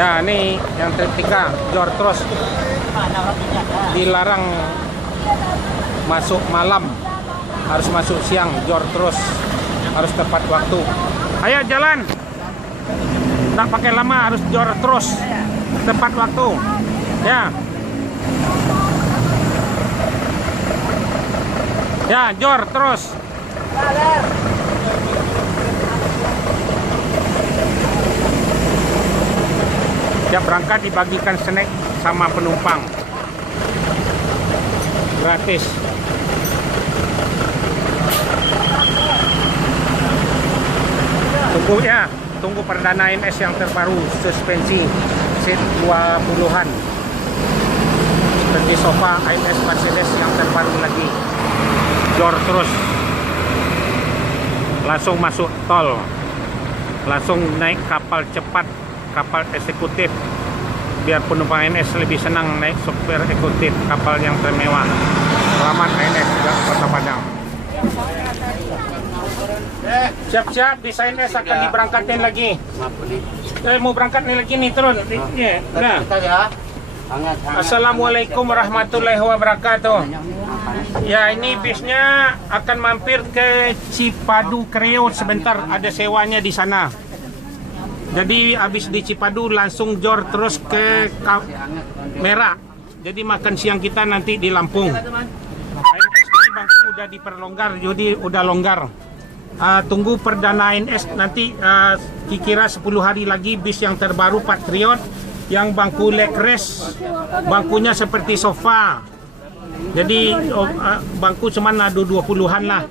Ya, ini yang trip 3, Jor terus dilarang masuk malam, harus masuk siang. Jor terus harus tepat waktu. Ayo jalan, tak pakai lama, harus jor terus tepat waktu. Ya, ya jor terus. Tiap berangkat dibagikan snack sama penumpang gratis. Tunggu ya, tunggu perdana MS yang terbaru, suspensi seat 20-an seperti sofa AMS Mercedes yang terbaru lagi. Jor terus, langsung masuk tol, langsung naik kapal cepat, kapal eksekutif, biar penumpang ANS lebih senang naik super eksekutif, kapal yang termewah. Selamat ANS juga Kota Padang. Siap-siap, di ANS akan diberangkatin lagi. Mau berangkat nih lagi nih, turun. Nah. Assalamualaikum warahmatullahi wabarakatuh. Ya, ini bisnya akan mampir ke Cipadu Kreo sebentar, ada sewanya di sana. Jadi habis di Cipadu langsung jor terus ke Merak. Jadi makan siang kita nanti di Lampung. ANS bangku udah diperlonggar, jadi udah longgar. Tunggu perdana ANS nanti, kira 10 hari lagi bis yang terbaru Patriot yang bangku leg rest, bangkunya seperti sofa. Jadi bangku cuma ada 20-an lah.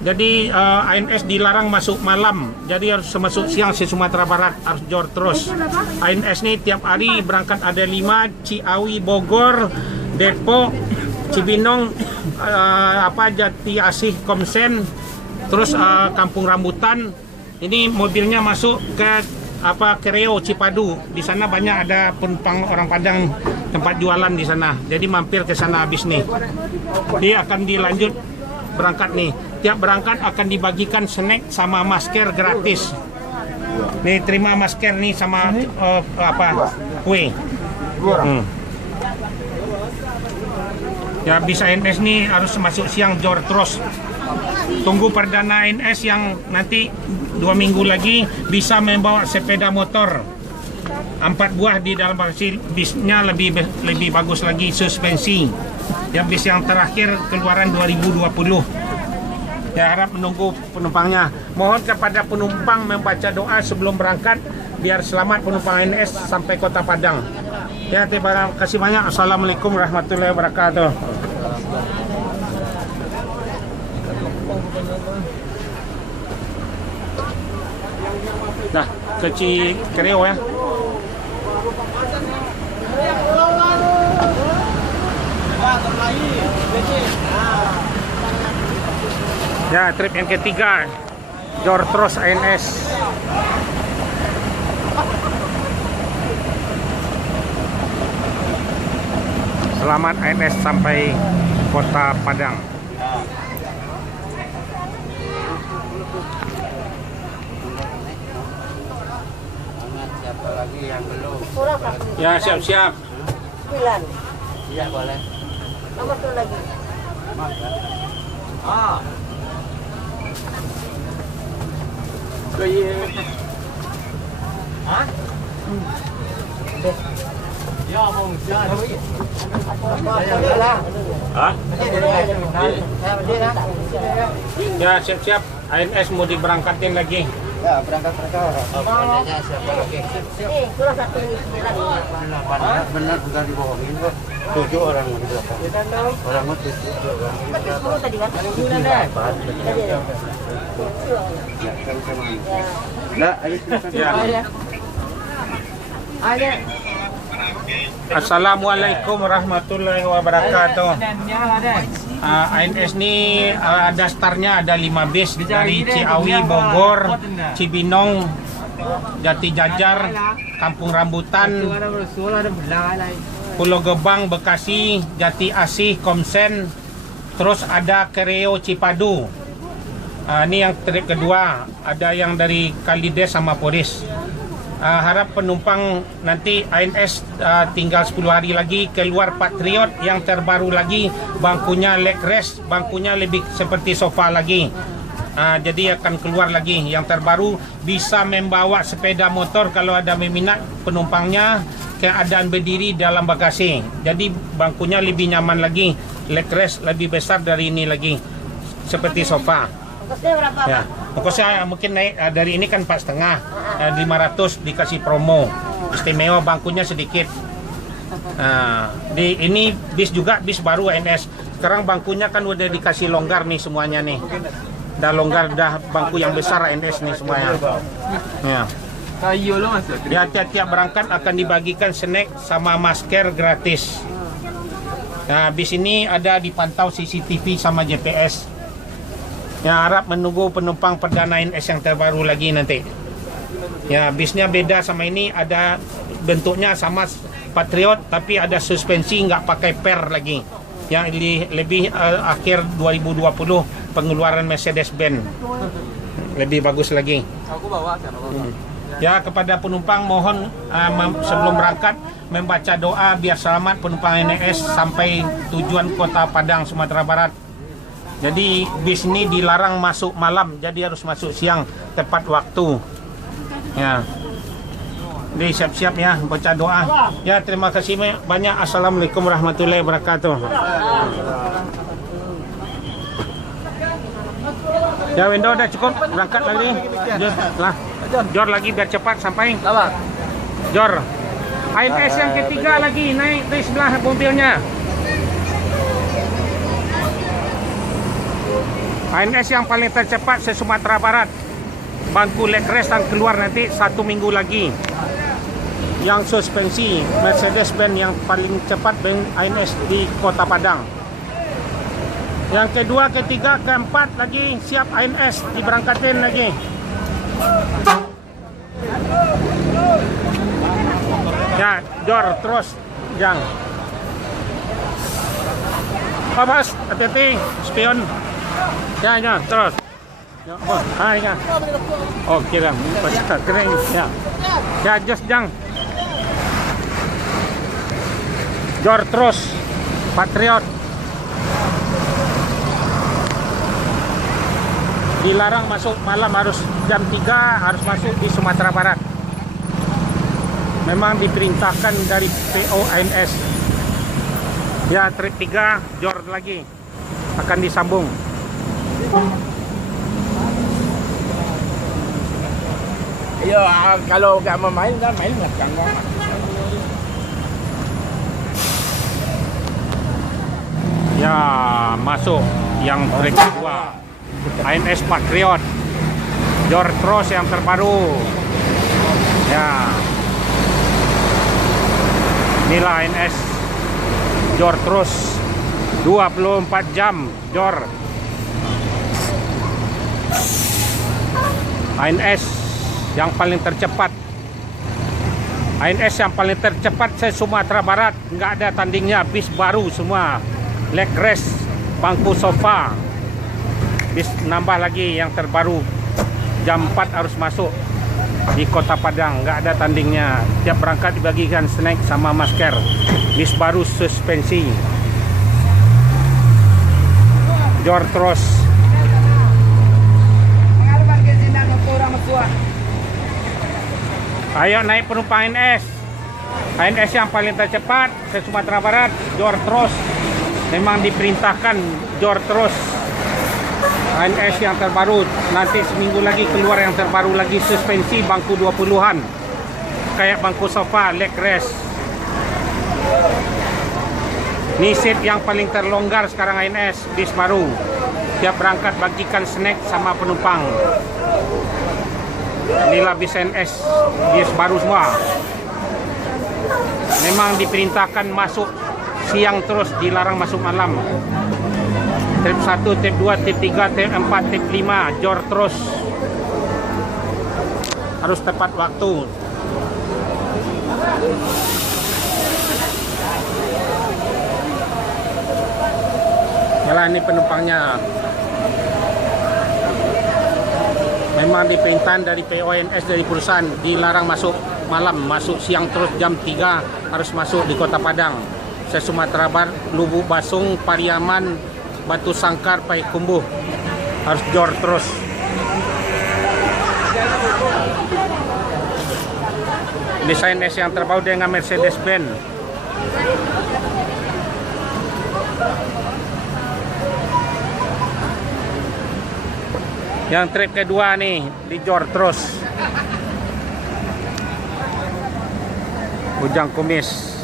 Jadi ANS dilarang masuk malam, jadi harus masuk siang di Sumatera Barat, harus jor terus. ANS ini tiap hari berangkat ada 5, Ciawi, Bogor, Depok, Cibinong, Jati Asih, Komsen, terus Kampung Rambutan. Ini mobilnya masuk ke Kreo Cipadu. Di sana banyak ada penumpang orang Padang, tempat jualan di sana. Jadi mampir ke sana habis nih. Dia akan dilanjut berangkat nih. Tiap berangkat akan dibagikan snack sama masker gratis. Nih terima masker nih sama kue. Ya bisa ANS nih harus masuk siang jor terus. Tunggu perdana ANS yang nanti 2 minggu lagi bisa membawa sepeda motor 4 buah di dalam bisnya, lebih bagus lagi suspensi. Yang bis yang terakhir keluaran 2020. Ya, harap menunggu penumpangnya. Mohon kepada penumpang membaca doa sebelum berangkat biar selamat penumpang ANS sampai Kota Padang. Ya, terima kasih banyak. Assalamualaikum warahmatullahi wabarakatuh. Nah, ke Kreo ya. Ya, trip yang ketiga, jor terus ANS. Selamat ANS sampai Kota Padang. Lagi yang belum. Ya, siap-siap. 9. Iya, boleh. Nomor 1 lagi. Hah? Ya, Bang. Ya, siap-siap. ANS mau diberangkatin lagi. Ya, berangkat. Siapa lagi? Kurang 1 lagi. Benar, bukan dibohongin kok. 7 orang di belakang. Orang mutis. 10 tadi kan? 9 deh. Ya, sama. Nah, ayo silakan. Ya. Assalamualaikum warahmatullahi wabarakatuh. ANS ini daftarnya ada 5 bis dari Ciawi, Bogor, Cibinong, Jati Jajar, Kampung Rambutan, Pulau Gebang, Bekasi, Jati Asih, Komsen, terus ada Kreo Cipadu. Ini yang trip kedua, ada yang dari Kalides sama Polis. harap penumpang nanti ANS tinggal 10 hari lagi keluar Patriot yang terbaru lagi, bangkunya leg rest, bangkunya lebih seperti sofa lagi. Jadi akan keluar lagi yang terbaru, bisa membawa sepeda motor kalau ada meminat penumpangnya, keadaan berdiri dalam bagasi. Jadi bangkunya lebih nyaman lagi, leg rest lebih besar dari ini lagi, seperti sofa. Ya, ongkosnya mungkin naik dari ini kan 4,5, 500 dikasih promo. Istimewa bangkunya sedikit. Di ini bis juga, bis baru ANS. Sekarang bangkunya kan udah dikasih longgar nih semuanya nih. Dah longgar, dah bangku yang besar ANS nih semuanya. Ya. Ya, tiap-tiap berangkat akan dibagikan snack sama masker gratis. Nah, bis ini ada dipantau CCTV sama GPS. Ya, harap menunggu penumpang perdana ANS yang terbaru lagi nanti. Ya, bisnya beda sama ini, ada bentuknya sama Patriot tapi ada suspensi, nggak pakai per lagi. Yang lebih akhir 2020 pengeluaran Mercedes-Benz. Lebih bagus lagi. Ya, kepada penumpang mohon sebelum berangkat membaca doa biar selamat penumpang ANS sampai tujuan Kota Padang, Sumatera Barat. Jadi bis ini dilarang masuk malam, jadi harus masuk siang tepat waktu. Ya. Jadi siap-siap ya, baca doa. Ya, terima kasih banyak. Assalamualaikum warahmatullahi wabarakatuh. Ya, window udah cukup, berangkat lagi. Jor lagi biar cepat sampai. Jor. ANS yang ketiga lagi naik di sebelah mobilnya. ANS yang paling tercepat se-Sumatera Barat. Bangku leg rest yang keluar nanti 1 minggu lagi. Yang suspensi Mercedes-Benz yang paling cepat ANS di Kota Padang. Yang kedua, ketiga, keempat lagi siap ANS diberangkatin lagi. Ya, Jor terus Jang. Mas, hati-hati, spion. Ya, terus. Ya, ya. Oke dah, pas keren. Ya. Ya, just Jang. Jor terus, Patriot. Dilarang masuk malam, harus jam 3 harus masuk di Sumatera Barat. Memang diperintahkan dari PO ANS. Ya, trip 3, Jor lagi akan disambung. Ya, kalau nggak mau main, dah main macam mana? Ya, masuk yang trip 2 ANS Patriot. Jor terus yang terbaru. Ya. Inilah ANS Jor terus 24 jam Jor. ANS yang paling tercepat. ANS yang paling tercepat se-Sumatera Barat, nggak ada tandingnya. Bis baru semua, leg rest, bangku sofa. Bis nambah lagi yang terbaru, jam 4 harus masuk di Kota Padang, nggak ada tandingnya. Tiap berangkat dibagikan snack sama masker. Bis baru suspensi. Jor terus. Ayo naik penumpang ANS. ANS yang paling tercepat ke Sumatera Barat, Jor terus. Memang diperintahkan Jor terus. ANS yang terbaru, nanti seminggu lagi keluar yang terbaru lagi, suspensi bangku 20-an. Kayak bangku sofa, leg rest. Ini seat yang paling terlonggar sekarang ANS, bis baru. Tiap berangkat bagikan snack sama penumpang. Inilah bis ANS, bis baru semua. Memang diperintahkan masuk siang terus, dilarang masuk malam. Trip 1, trip 2, trip 3, trip 4, trip 5, Jor terus. Harus tepat waktu. Yalah, ini penumpangnya. Memang diperintah dari PONS dari perusahaan dilarang masuk malam, masuk siang terus jam 3 harus masuk di Kota Padang. Se-Sumatera Barat, Lubuk Basung, Pariaman, Batu Sangkar, Payakumbuh harus jor terus. Desain S yang terbaru dengan Mercedes-Benz. Yang trip kedua nih dijor terus. Bujang kumis.